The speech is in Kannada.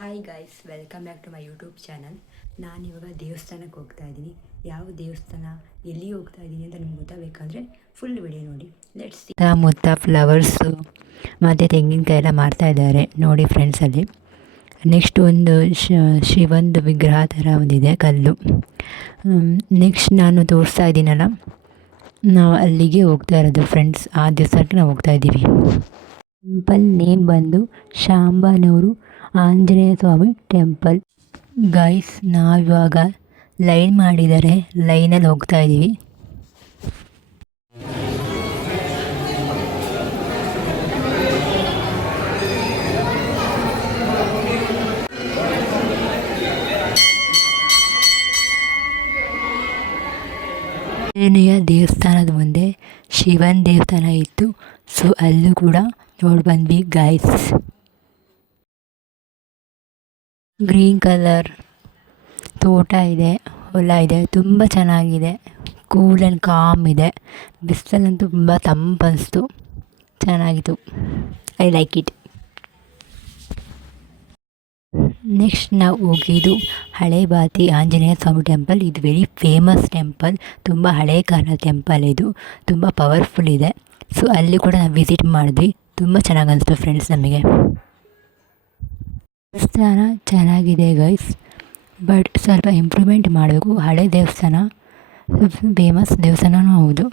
Hi guys, welcome back to my YouTube channel. ನಾನಿವಾಗ ದೇವಸ್ಥಾನಕ್ಕೆ ಹೋಗ್ತಾ ಇದ್ದೀನಿ. ಯಾವ ದೇವಸ್ಥಾನ, ಎಲ್ಲಿ ಹೋಗ್ತಾ ಇದ್ದೀನಿ ಅಂತ ನಿಮ್ಗೆ ಗೊತ್ತಾಗಬೇಕಂದ್ರೆ ಫುಲ್ ವಿಡಿಯೋ ನೋಡಿ. ಲೆಟ್ಸ್ ಮುತ್ತ ಫ್ಲವರ್ಸು ಮತ್ತು ತೆಂಗಿನಕಾಯಿ ಎಲ್ಲ ಮಾರ್ತಾ ಇದ್ದಾರೆ ನೋಡಿ ಫ್ರೆಂಡ್ಸಲ್ಲಿ. ನೆಕ್ಸ್ಟ್ ಒಂದು ಶಿವಂದು ವಿಗ್ರಹ ಥರ ಒಂದಿದೆ ಕಲ್ಲು. ನೆಕ್ಸ್ಟ್ ನಾನು ತೋರಿಸ್ತಾ ಇದ್ದೀನಲ್ಲ, ನಾವು ಅಲ್ಲಿಗೆ ಹೋಗ್ತಾ ಇರೋದು ಫ್ರೆಂಡ್ಸ್. ಆ ದೇವಸ್ಥಾನಕ್ಕೆ ನಾವು ಹೋಗ್ತಾ ಇದ್ದೀವಿ. ಟೆಂಪಲ್ ನೇಮ್ ಬಂದು ಶಾಂಬನೂರು ಆಂಜನೇಯ ಸ್ವಾಮಿ ಟೆಂಪಲ್. ಗೈಸ್, ನಾವಿವಾಗ ಲೈನ್ ಮಾಡಿದ್ದಾರೆ, ಲೈನಲ್ಲಿ ಹೋಗ್ತಾ ಇದ್ದೀವಿ. ಆಂಜನೇಯ ದೇವಸ್ಥಾನದ ಮುಂದೆ ಶಿವನ್ ದೇವಸ್ಥಾನ ಇತ್ತು, ಸೊ ಅಲ್ಲೂ ಕೂಡ ನೋಡಿ ಬಂದ್ವಿ ಗೈಸ್. ಗ್ರೀನ್ ಕಲರ್ ತೋಟ ಇದೆ, ಹೊಲ ಇದೆ, ತುಂಬ ಚೆನ್ನಾಗಿದೆ. ಕೂಲ್ ಆ್ಯಂಡ್ ಕಾಮ್ ಇದೆ. ಬಿಸಿಲಂತೂ ತುಂಬ ತಂಪನಿಸ್ತು, ಚೆನ್ನಾಗಿತ್ತು. I like it. ನೆಕ್ಸ್ಟ್ ನಾವು ಹೋಗಿದ್ದು ಹಳೆ ಬಾತಿ ಆಂಜನೇಯ ಸ್ವಾಮಿ ಟೆಂಪಲ್. ಇದು ವೆರಿ ಫೇಮಸ್ ಟೆಂಪಲ್, ತುಂಬ ಹಳೆ ಕಾಲದ ಟೆಂಪಲ್ ಇದು, ತುಂಬ ಪವರ್ಫುಲ್ ಇದೆ. ಸೊ ಅಲ್ಲಿ ಕೂಡ ನಾವು ವಿಸಿಟ್ ಮಾಡಿದ್ವಿ, ತುಂಬ ಚೆನ್ನಾಗಿ ಅನಿಸ್ತು ಫ್ರೆಂಡ್ಸ್ ನಮಗೆ. ದೇವಸ್ಥಾನ ಚೆನ್ನಾಗಿದೆ ಗೈಸ್, ಬಟ್ ಸ್ವಲ್ಪ ಇಂಪ್ರೂವ್ಮೆಂಟ್ ಮಾಡಬೇಕು. ಹಳೆ ದೇವಸ್ಥಾನ, ಫೇಮಸ್ ದೇವಸ್ಥಾನವೂ ಹೌದು.